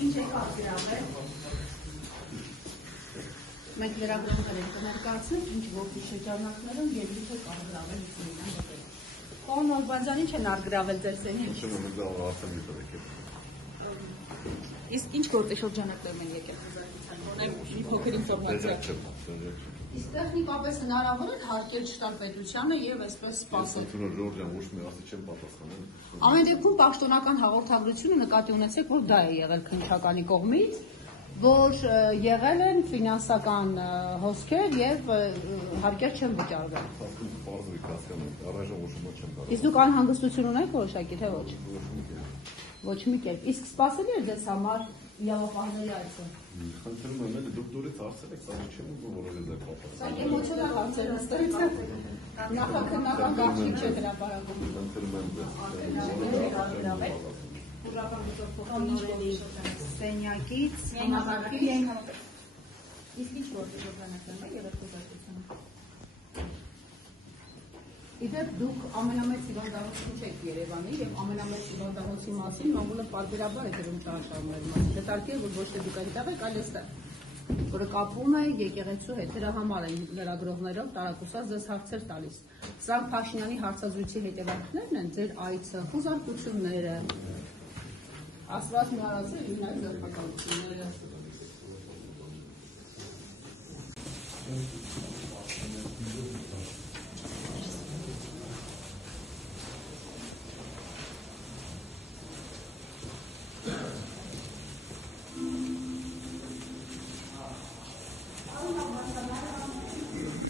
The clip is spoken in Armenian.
Ինչ եք արձրավել։ Մենք լրագրողներ ենք կներկայացնել, ինչ ողջի շրջանակներում եւ ինչ եք արձրավել ինքնին դեպքում։ Պարոն Նալբանդյան, ինչ են արգրավել ձեր սենյակից։ Իսկ ինչ գործի շրջանակներում են եկել մի փոքր ինֆորմացիա։ Իսկ տեխնիկապես հնարավոր է հարկել շտապ պետությանը եւ այսպես սպասել։ Ամեն դեպքում պաշտոնական հաղորդագրությունը նկատի ունեցեք, որ դա է եղել քննչականի կողմից, որ եղել են ֆինանսական հոսքեր եւ հարկեր չեն վճարվել։ Իսկ դուք անհանգստություն ունեք որոշակի, թե ոչ։ Ոչ մի կերպ։ Իսկ սպասելի է ձեզ համար իրավապահների այցը։ Խնդրում եմ, դուք դուրս հարցեր եք, սա չեմ ուզում որոշել ձեր պատասխանը։ Սա էմոցիոնալ հարցեր ստեղծած։ Նախաքննական գաղտնիք չէ հրապարակում։ Խնդրում եմ ձեզ։ Ուժական գործողությունների սենյակից համակարգի են։ Իսկ ինչ գործի շրջանակներում է երեք ուժացությունը։ Իդեպ դուք ամենամեծ հիվանդանոցում չեք Երևանի եւ ամենամեծ հիվանդանոցի մասին մամուլը պարբերաբար է գրում շարժումների մասին։ Դետալի է, որ ոչ թե դուք այնտեղ եք, այլ այստեղ, որը կապվում է եկեղեցու հետ։ Դրա համար են լրագրողներով տարակուսած ձեզ հարցեր տալիս։ Սրանք Փաշինյանի հարցազրույցի հետևանքներն են, ձեր այցը, խուզարկությունները, ասված մի արածը իհնայ ձերբակալությունները։